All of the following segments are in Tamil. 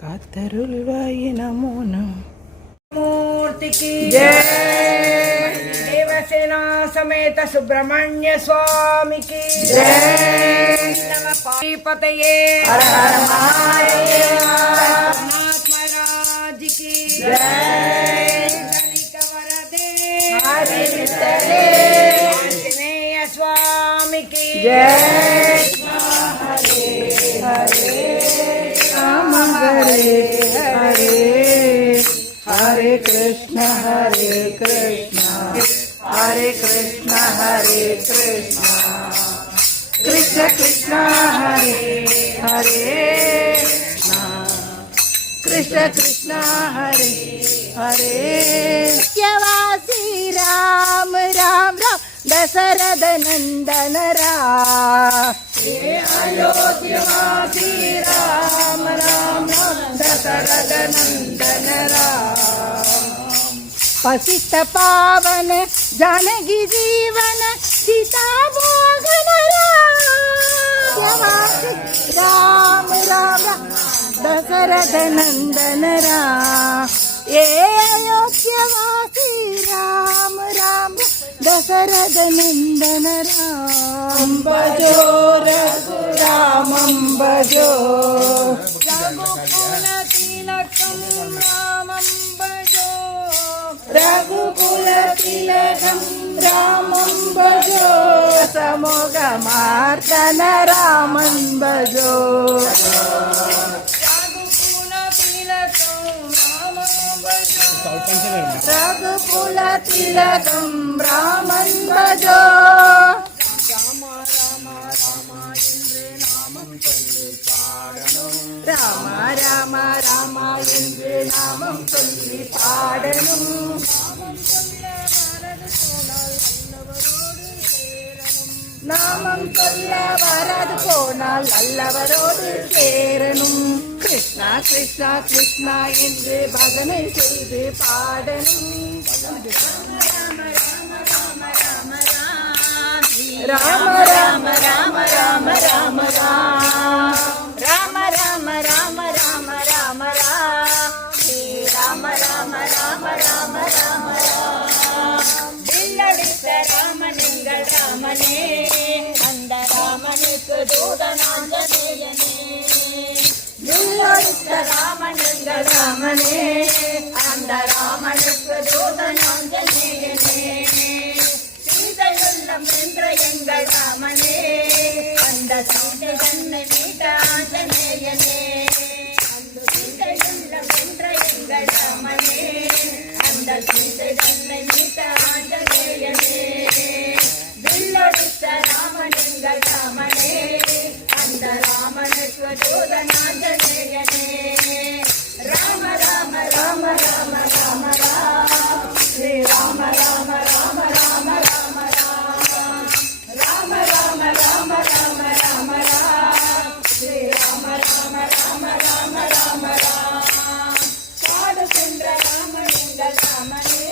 कातरुल्वाय नमो नमः। मूर्ति की जय। देवसेना समेत सुब्रह्मण्य स्वामी की जय। नमः पार्वतीपतये हर हर महादेव। नाथ महाराज की जय। वरदे हरितरे आंजनेय स्वामी की जय। हरे हरे राम हरे हरे हरे कृष्ण हरे कृष्ण हरे कृष्ण हरे कृष्ण कृष्ण कृष्ण हरे हरे कृष्ण कृष्ण हरे हरे। सत्यवासी राम राम राम दशरथ नंदन राम। अयोध्यवासी राम राम राम दशरथ नंदन राम। पतित पावन जानकी जीवन सीता मोहन राम राम राम दशरथ नंदन राम। अयोध्यवासी राम राम दशरथ नंदन राम। भजो रघुरामं भजो रघुकुल तिलकं रामं भजो रघुकुल तिलकं रामं भजो समोगमार्दन रामं भजो रघुकुल तिलकं रामं भजो रघुकुल तिलकं रामं भजो। राम राम राम என்று நாமம் சொல்லி பாடணும் ராம ராம ராம என்று நாமம் சொல்லி பாடணும் நாமம் சொல்ல வரது போனால் நல்லவரோடு சேரணும் கிருஷ்ணா கிருஷ்ணா கிருஷ்ணா என்று பஜனை செய்து பாடணும் ராம ராம ராம ராம ராம ராம ராம ராம ராம ராம ஸ்ரீ ராம ராம ராம ராம ராம வில்லடித்த ராமன் எங்கள் ராமனே அந்த ராமனுக்கு தூதனாஞ்சனேயனே வில்லடித்த ராமன் எங்கள் ராமனே அந்த ராமனுக்கு தூதனாஞ்சனேயனே என்ற எங்கள் ராமனே அந்த சீதை தன்னை மீட்டாஞ்சனேயனே அந்த சீதை என்ற எங்கள் ராமனே அந்த சீதை தன்னை மீட்டாஞ்சனேயனே வில்லடித்த ராமன் எங்கள் ராமனே அந்த ராமனுக்கு தூதனாஞ்சனேயனே ராம ராம ராம ராம ராம ராம ஸ்ரீ ராம ராம ராம ராம ராம ராம ராம ராம ராம ராம ஸ்ரீ ராம ராம ராம ராம ராம காடு சென்ற ராமன் எங்கள் ராமனே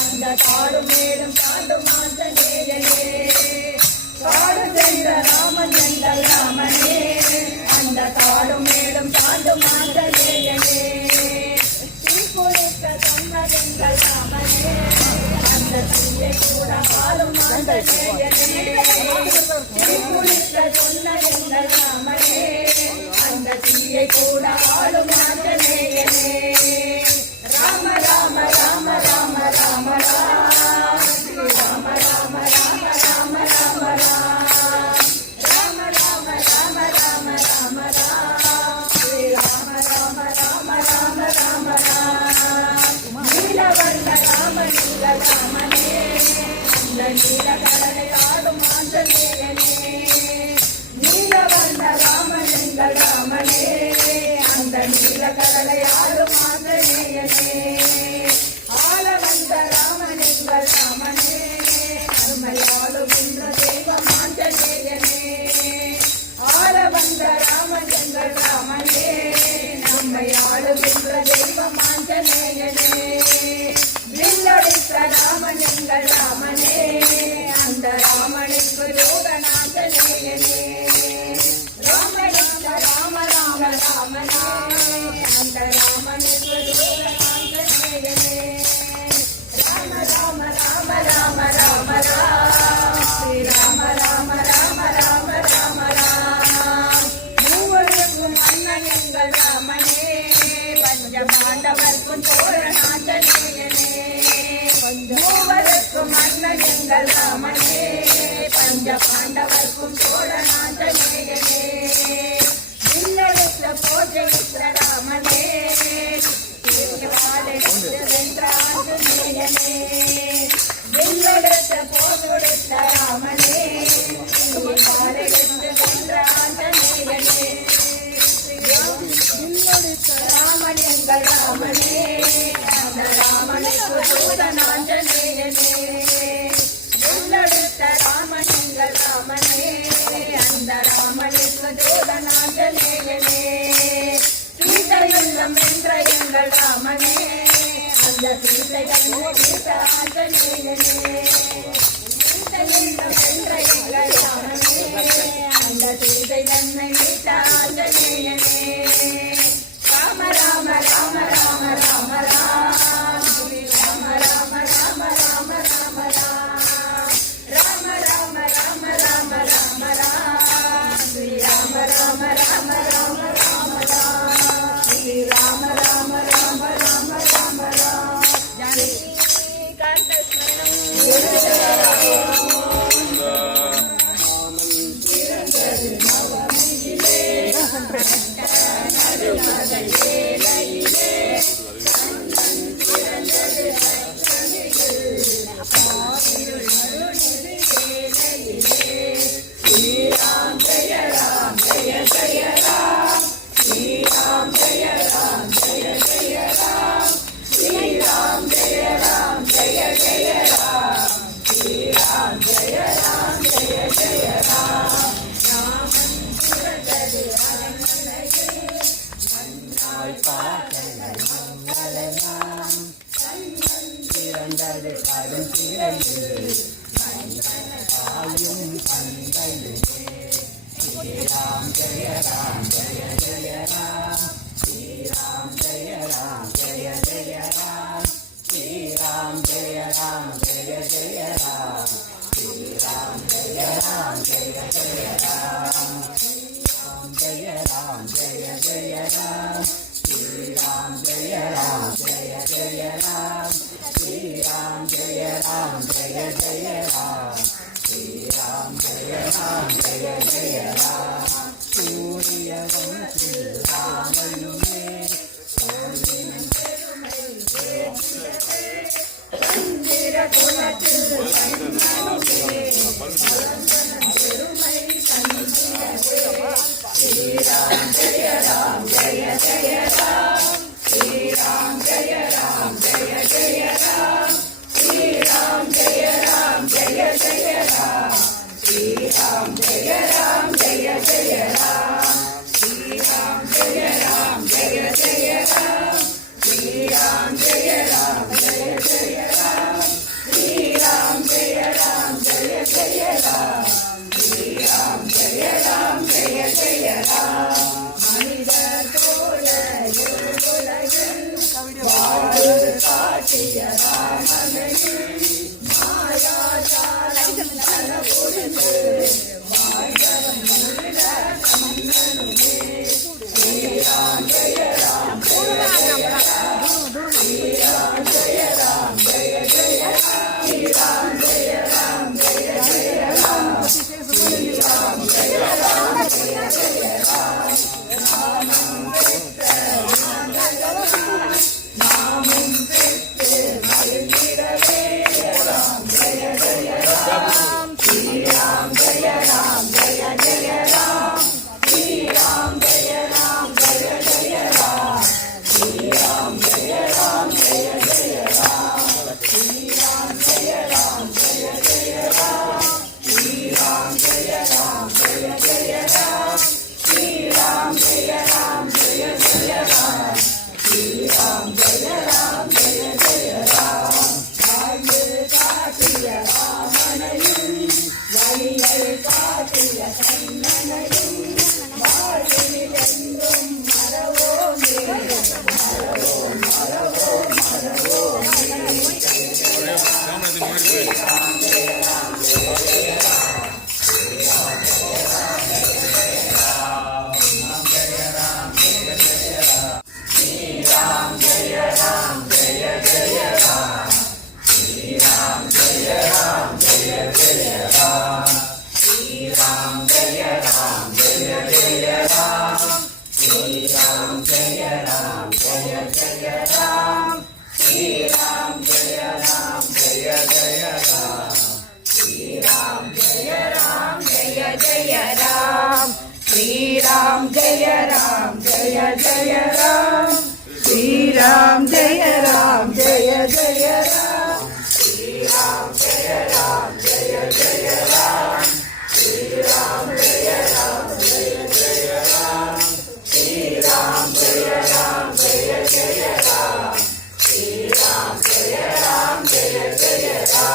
அந்த காடு மேடும் காடு மாஞ்சனேயனே காடு சென்ற ராமன் எங்கள் ராமனே அந்த காடு மேடும் காடு மாஞ்சனேயனே தீக்குளிக்க சொன்னதெங்கள் ராமனே அந்த தீயை கூட பாலும் மாஞ்சனேயனே தீக்குளிக்க சொன்னதெங்கள் ராமனே அந்த தீயை கூட பாலும் மாஞ்சனேயனே ராம ராம ராம ராம ராம ஸ்ரீ ராம ராம ராம ராம ராம ராம ராம ராம ராம ராம ஸ்ரீ ராம ராம ராம ராம ராம நீலவர்ண ராமன் ராமனே அந்த நீலகடலை ஆடும் ஆஞ்சநேயனே நீலவர்ண ராமன் எங்கள் ராமனே அந்த நீலகடலை ஆடும் ஆஞ்சநேயனே ஆள வந்த ராமன் எங்கள் ராமனே அருமையாளுகின்ற தெய்வம் ஆஞ்சநேயனே ஆள வந்த ராமன் எங்கள் ராமனே நம்மை ஆளுகின்ற தெய்வம் ஆஞ்சநேயனே வில்லடித்த ராமன் எங்கள் ராமனே அந்த ராமனுக்கு தூதனாஞ்சநேயனே ராமடித்த ராம ராம ராமனே அந்த ராமனுக்கு தூதனாஞ்சநேயனே ராம ராம ராம ராம ராம ராம் ஸ்ரீ ராம ராம ராம ராம ராம ராம் மூவருக்கும் மன்னன் எங்கள் ராமனே பஞ்ச பாண்டவர்க்கும் தோழனாஞ்சநேயனே மூவருக்கும் மன்னன் எங்கள் ராமனே பஞ்ச பாண்டவர்க்கும் தோழனாஞ்சநேயனே இல்லெடுத்த போஜயித்த ராமனே வென்றாஞ்சநேயனே இல்லெடுத்த போதொடுத்த ராமனே வென்றாஞ்சநேயனே ராமன் எங்கள் ராமனே அந்த ராமனுக்கு தூதனாஞ்சநேயனே உள்ளெடுத்த ராமன் எங்கள் ராமனே அந்த ராமனுக்கு தூதனாஞ்சநேயனே சீதையுள்ளம் வென்ற எங்கள் ராமனே அந்த சீதையுள்ளம் ஆஞ்சநேயனே சீதையுள்ளம் வென்ற எங்கள் ராமனே அந்த சீதை தன்னை மீட்ட ஆஞ்சநேயனே ராம ராம ராம ராம ராம ராம் ஸ்ரீ ராம ராம ராம ராம ராம ராம் ராம ராம ராம ராம ராம ராம் ஸ்ரீ ராம ராம ராம ராம ராம ராம் ஸ்ரீ ராம ராம ராம ராம ராம ராம் ஜானகி காந்த ஸ்மரணம் Jai जय राम श्री राम जय राम जय जय राम श्री राम जय राम जय जय राम श्री राम जय राम जय जय राम श्री राम जय राम जय जय राम श्री राम जय राम जय जय राम श्री राम जय राम जय जय राम श्री राम जय राम जय जय राम श्री राम जय राम जय जय राम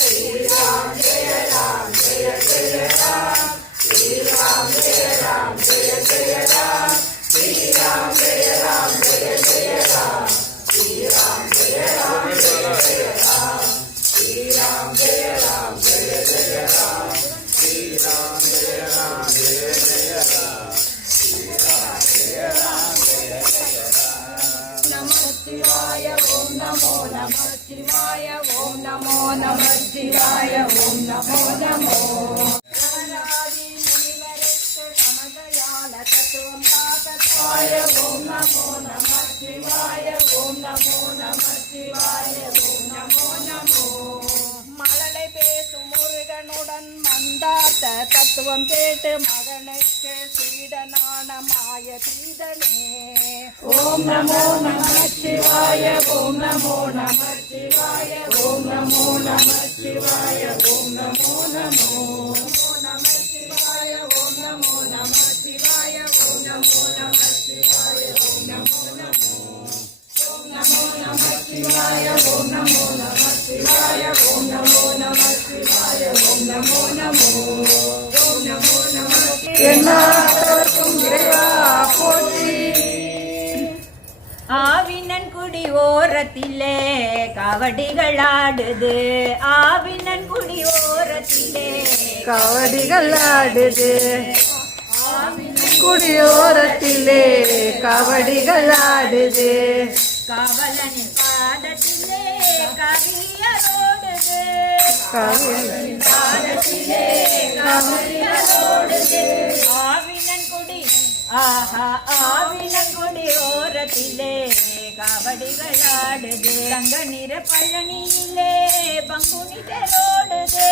श्री राम जय राम जय जय राम श्री राम जय राम जय जय राम श्री राम जय राम जय जय राम श्री राम जय राम जय जय राम श्री राम जय राम जय जय राम श्री राम जय राम जय जय राम श्री राम जय राम जय जय राम नमः शिवाय ओम नमो नमः शिवाय ओम नमो नमः शिवाय ओम नमो नमो ओम नमो नमः शिवाय ओम नमो नमः शिवाय ओम नमो नमो மழலை பேசும் முருகனுடன் மந்தாத்த தத்துவம் கேட்டு மகனுக்கு சீடனான மாய தீதனே ஓம் நமோ நமः शिवाय ஓம் நமோ நமः शिवाय ஓம் நமோ நமः शिवाय ஓம் நமோ நமோ நமः शिवाय ஓம் நமோ நமः शिवाय ஓம் நமோ நமः शिवाय ஓம் நமோ நமோ ஓம் நமோ நமः शिवाय ஓம் நமோ நமः शिवाय ஓம் நமோ நமः शिवाय ஓம் நமோ நமோ ஓம் நமோ நமः என்னார்க்கும் இறைவா போற்றி ஆவினன்குடி ஓரத்திலே காவடிகள் ஆடுது ஆவினன்குடி ஓரத்திலே காவடிகள் ஆடுது குடியோரத்திலே காவடிகள் ஆடுது காவலனின் பாதத்திலே கவியரோடுது காவலனின் பாதத்திலே கவியரோடுது ஆவினன்குடி ஆஹா ஆவினன்குடி ஓரத்திலே காவடிகள் ஆடுது தங்க நிற பழனியிலே பங்குனி தேரோடுது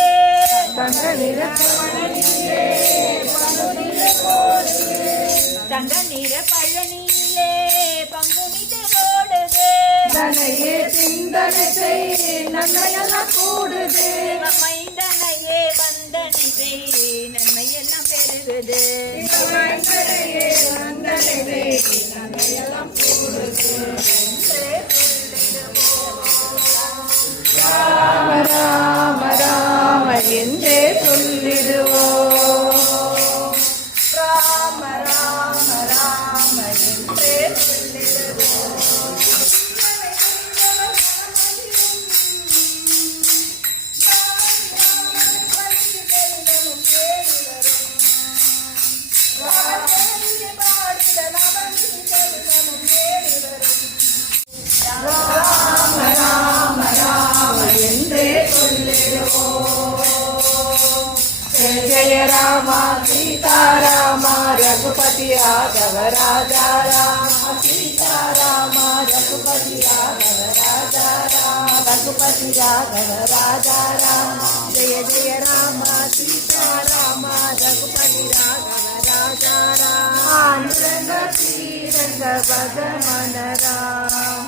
தங்க நிற பழனியிலே தங்க நிற பழனியிலே பங்குனி தேரோடுது தனையே சிந்தனை செய் நன்மையெல்லாம் கூடுது மைந்தனையே வந்தனை செய் நன்மையெல்லாம் பெருகுது மைந்தனையே வந்தனை செய் நன்மையெல்லாம் கூடுது ராம ராம ராம என்றே சொல்லிடுவோம் ராம ராம ராம என்றே சொல்லிடுவோம் ராம ராம ராம என்றே சொல்லிடுவோம் ஜெய ஜெய ராம சீதாராம ரகுபதி ராகவ ராஜா ராம சீதாராம ரகுபதி ராகவ ராஜா ராம ரகுபதி ராகவ ராஜா ராம ஜெய ஜெய ராம சீதாராம ரகுபதி ராகவ ராஜா ராம ரங்க ஸ்ரீரங்க பகமன ராம்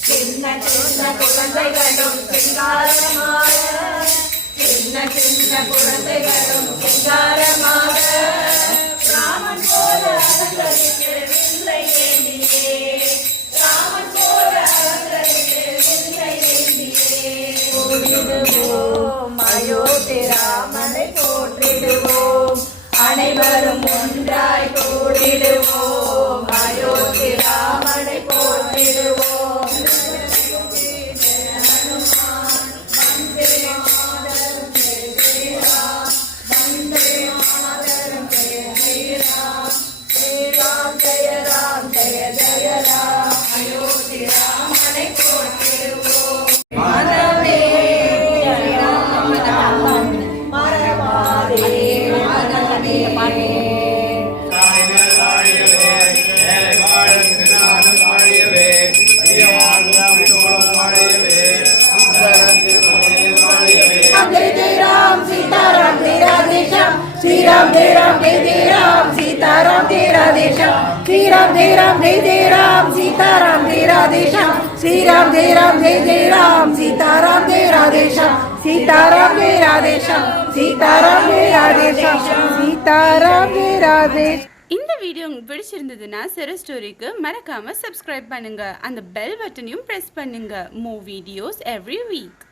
சின்ன சின்ன குழந்தைகளும் சிங்காரமாக சின்ன சின்ன குழந்தைகளும் சிங்காரமாக ராமன் போல அலங்கரித்து வில்லை ஏந்தியே ராமன் போல அலங்கரித்து வில்லை ஏந்தியே கூடிடுவோம் அயோத்தி ராமனை போற்றிடுவோம் அனைவரும் ஒன்றாய் கூடிடுவோம் श्रीराम जय राम जय जय राम सीताराम जय राधेश्याम श्रीराम जय राम जय जय राम सीताराम जय राधेश्याम श्रीराम जय राम जय जय राम सीताराम जय राधेश्याम सीताराम जय राधेश्याम सीताराम जय राधेश्याम सीताराम जय राधेश्याम. இந்த வீடியோ உங்களுக்கு பிடிச்சிருந்ததுன்னா சிறு ஸ்டோரிக்கு மறக்காம சப்ஸ்கிரைப் பண்ணுங்க, அந்த பெல் பட்டனையும் பிரஸ் பண்ணுங்க. Move videos every week.